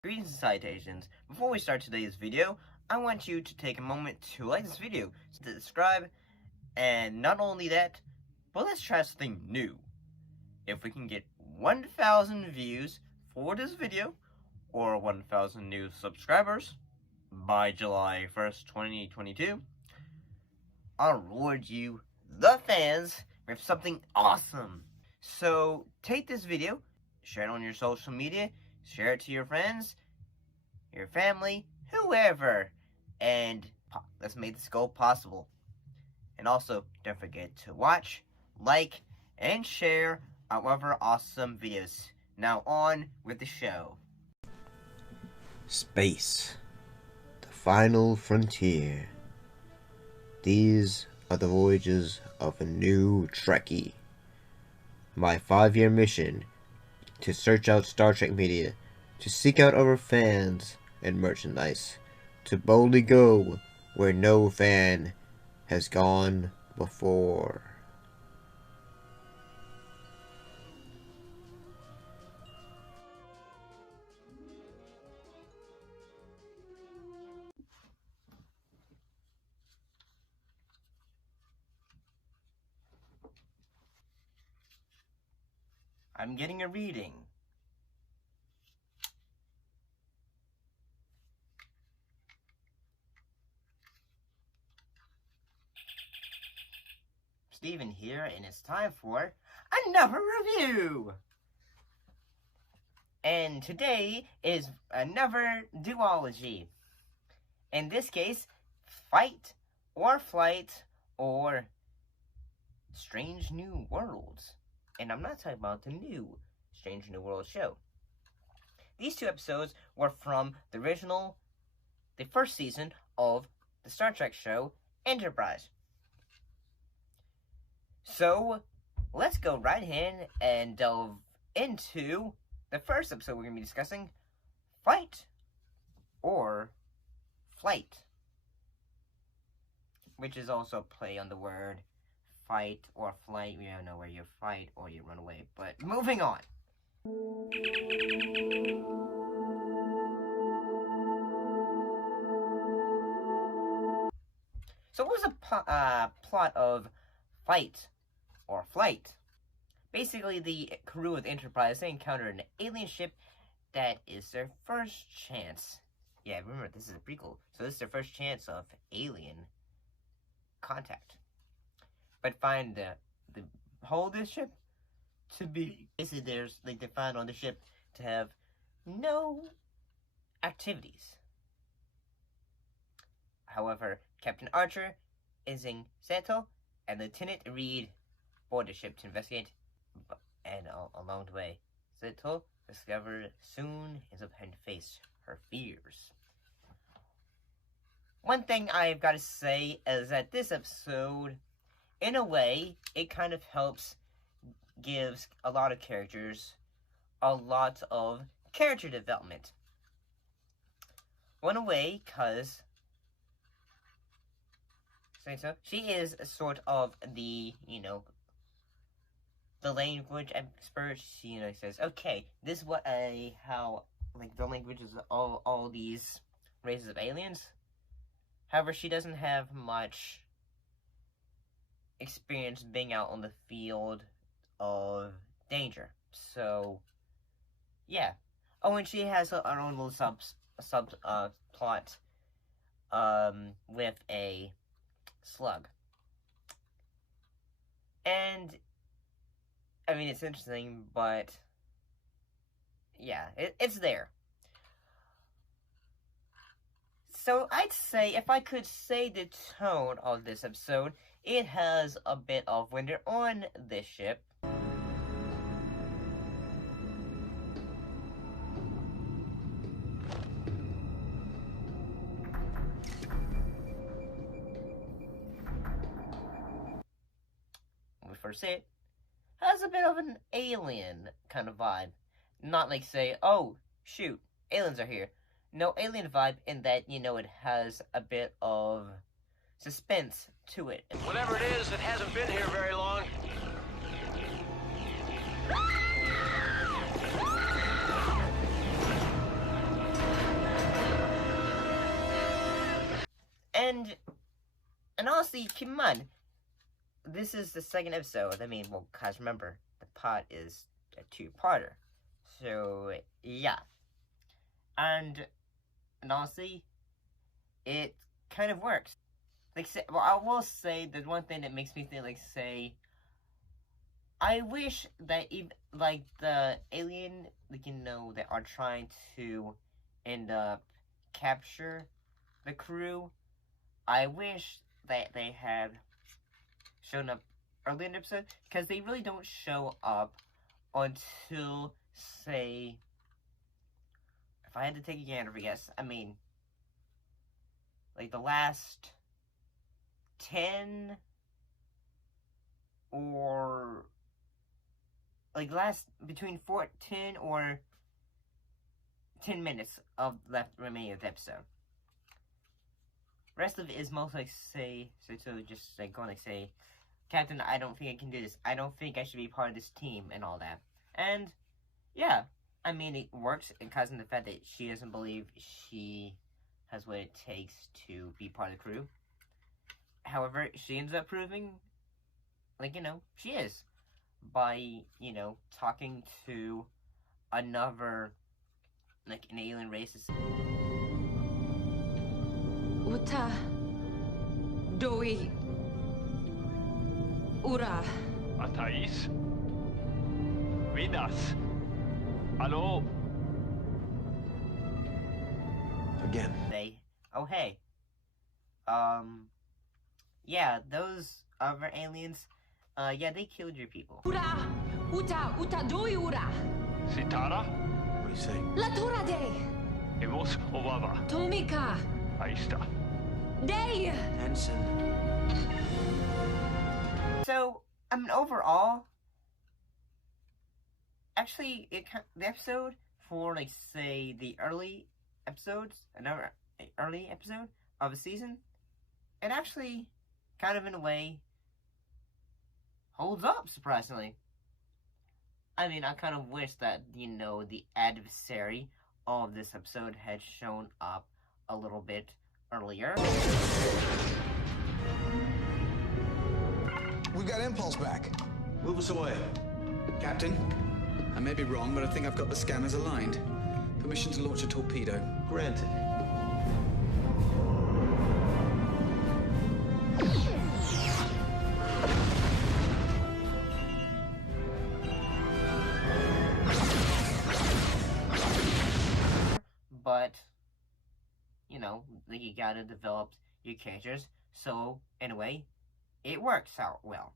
Greetings and salutations. Before we start today's video, I want you to take a moment to like this video, to subscribe, and not only that, but let's try something new. If we can get 1,000 views for this video, or 1,000 new subscribers, by July 1st, 2022, I'll reward you, the fans, with something awesome. So, take this video, share it on your social media, share it to your friends, your family, whoever, and let's make this goal possible. And also, don't forget to watch, like, and share our other awesome videos. Now on with the show. Space, the final frontier. These are the voyages of a new Trekkie. My 5-year mission to search out Star Trek media, to seek out our fans and merchandise, to boldly go where no fan has gone before. I'm getting a reading. Steven here, and it's time for another review! And today is another duology. In this case, Fight or Flight or Strange New Worlds. And I'm not talking about the new Strange New Worlds show. These two episodes were from the first season of the Star Trek show, Enterprise. So, let's go right in and delve into the first episode we're going to be discussing, Fight or Flight. Which is also a play on the word fight or flight. We don't know where you fight or you run away. But moving on. So what was the plot of Fight or Flight? Basically, the crew of the Enterprise, they encounter an alien ship that is their first chance. Yeah, remember, this is a prequel. So this is their first chance of alien contact. But find the whole this ship to be basically they find on the ship to have no activities. However, Captain Archer is in Seattle, and Lieutenant Reed board the ship to investigate. And along the way, Seattle discovered soon is upon to face her fears. One thing I've got to say is that this episode, in a way, it kind of gives a lot of characters a lot of character development. One way, because she is sort of the, the language expert. She, says, okay, this is what how the languages of all these races of aliens. However, she doesn't have much experience being out on the field of danger. So, yeah. Oh, and she has her own little plot with a slug. And, I mean, it's interesting, but yeah, it's there. So I'd say, if I could say the tone of this episode, it has a bit of when they're on this ship. When we first see it, has a bit of an alien kind of vibe. Not like say, oh, shoot, aliens are here. No, alien vibe in that, it has a bit of suspense to it. Whatever it is, it hasn't been here very long. And honestly, keep in mind, this is the second episode. I mean, well, guys, remember, the pod is a two-parter. So, yeah. And honestly, it kind of works. Well, I will say there's one thing that makes me think, I wish that even, the alien, that are trying to end up capture the crew, I wish that they had shown up early in the episode, because they really don't show up until, say, if I had to take a gander, I guess, I mean, the last 10 or between 10 or 10 minutes of left remaining of the episode. Rest of it is mostly just going say, Captain, I don't think I can do this. I don't think I should be part of this team and all that. And yeah, I mean, it works because of the fact that she doesn't believe she has what it takes to be part of the crew. However, she ends up proving, she is. By, talking to another, an alien racist. Uta doi ura. Atais. Vidas. Hello. Again. Hey. Yeah, those other aliens, yeah, they killed your people. Ura, uta doi ura. Sitara. What do you say? La tura de. Emos ovava. Tomika. Aista. Day. Ensign. So, I mean, overall, actually, the episode for, say, the early episodes, another early episode of a season, it actually, kind of in a way, holds up, surprisingly. I mean, I kind of wish that, the adversary of this episode had shown up a little bit earlier. We've got impulse back. Move us away. Captain, I may be wrong, but I think I've got the scanners aligned. Permission to launch a torpedo. Granted. But, you gotta develop your characters, so, anyway, it works out well.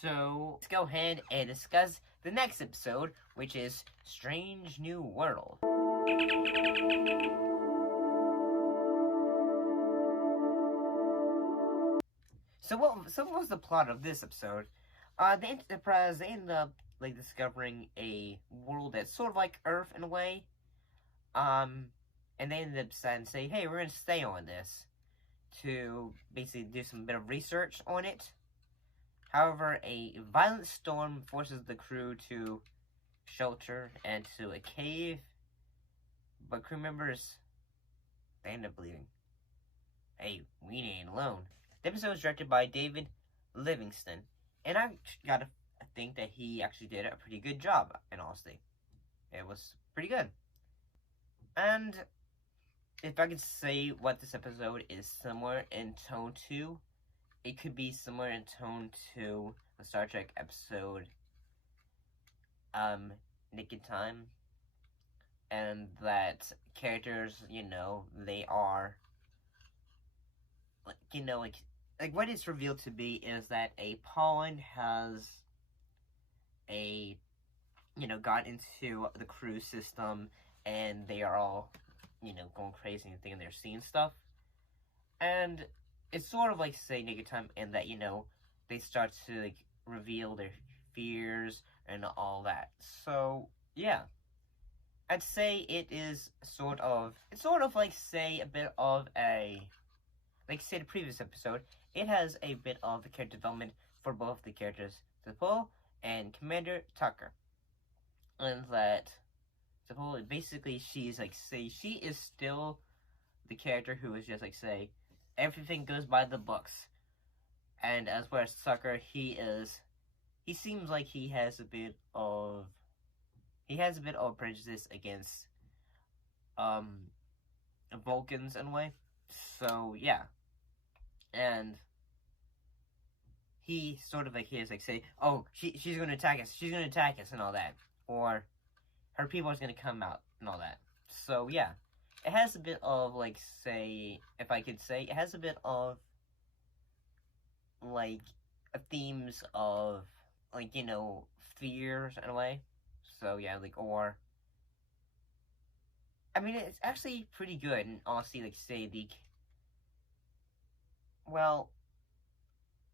So, let's go ahead and discuss the next episode, which is Strange New World. So what was the plot of this episode? The Enterprise, they ended up, discovering a world that's sort of like Earth in a way. And they ended up deciding to say, hey, we're gonna stay on this to basically do some bit of research on it. However, a violent storm forces the crew to shelter and to a cave. But crew members, they end up leaving. Hey, we ain't alone. The episode was directed by David Livingston, and I gotta think that he actually did a pretty good job, in honesty. It was pretty good. And if I could say what this episode is similar in tone to, it could be similar in tone to the Star Trek episode, Nick in Time. And that characters, they are, what it's revealed to be is that a pollen has got into the crew system, and they are all, going crazy and thinking they're seeing stuff. And it's sort of like, say, Naked Time, in that, they start to, reveal their fears and all that. So, yeah. I'd say it's sort of like, say, a bit of say, the previous episode, it has a bit of the character development for both the characters, T'Pol and Commander Tucker. And that T'Pol, basically, she's, she is still the character who is just like say everything goes by the books, and as for Sucker, he seems like he has a bit of prejudice against Vulcans in a way. So yeah, and he sort of like he is like say, oh, she's gonna attack us, and all that, or her people is gonna come out and all that. So yeah, it has a bit of like say, if I could say, it has a bit of like themes of like, you know, fears in a way. So yeah, like, or I mean, it's actually pretty good, and honestly, like say well,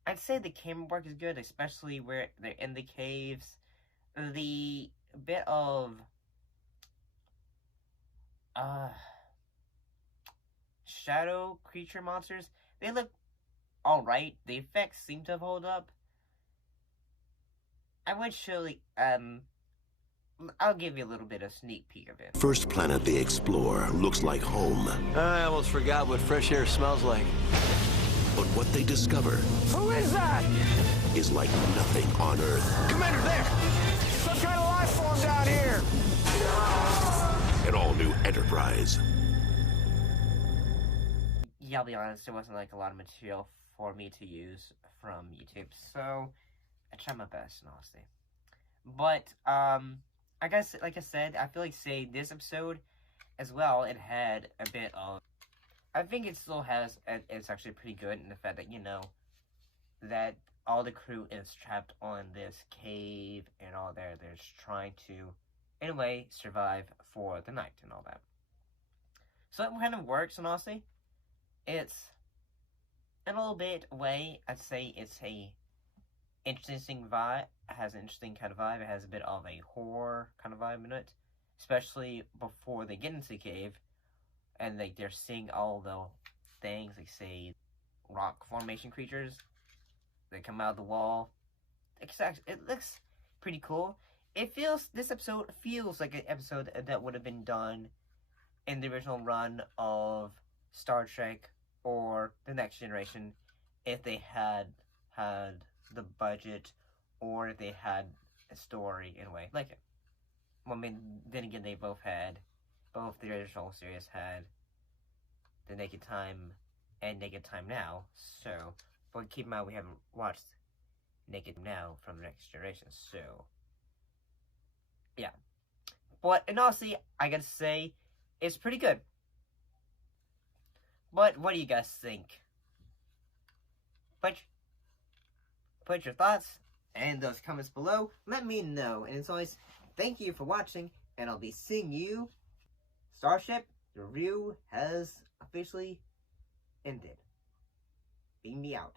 I'd say the camera work is good, especially where they're in the caves. The bit of shadow creature monsters, they look alright. The effects seem to hold up. I would surely I'll give you a little bit of sneak peek of it. First planet they explore looks like home. I almost forgot what fresh air smells like. But what they discover Who is that? is like nothing on Earth. Commander, there! Some kind of life form down here! An all-new Enterprise. Yeah, I'll be honest, there wasn't like a lot of material for me to use from YouTube, so I tried my best, honestly. But I guess, like I said, I feel like say this episode as well, it had a bit of, I think it still has, it's actually pretty good in the fact that, you know, that all the crew is trapped on this cave and all there. They're just trying to, in a way, survive for the night and all that. So it kind of works, and honestly, it's, in a little bit way, I'd say it's a interesting vibe. It has an interesting kind of vibe. It has a bit of a horror kind of vibe in it, especially before they get into the cave, and like they're seeing all the things, like say rock formation creatures that come out of the wall. It looks pretty cool. This episode feels like an episode that would have been done in the original run of Star Trek or The Next Generation if they had the budget, or if they had a story in a way like it. Well, I mean, then again, both the original series had The Naked Time and Naked Time Now, so, but keep in mind we haven't watched Naked Now from The Next Generation, so, yeah. But, and honestly, I gotta say, it's pretty good. But, what do you guys think? Put your thoughts in those comments below. Let me know. And as always, thank you for watching, and I'll be seeing you. Starship, the review has officially ended. Beam me out.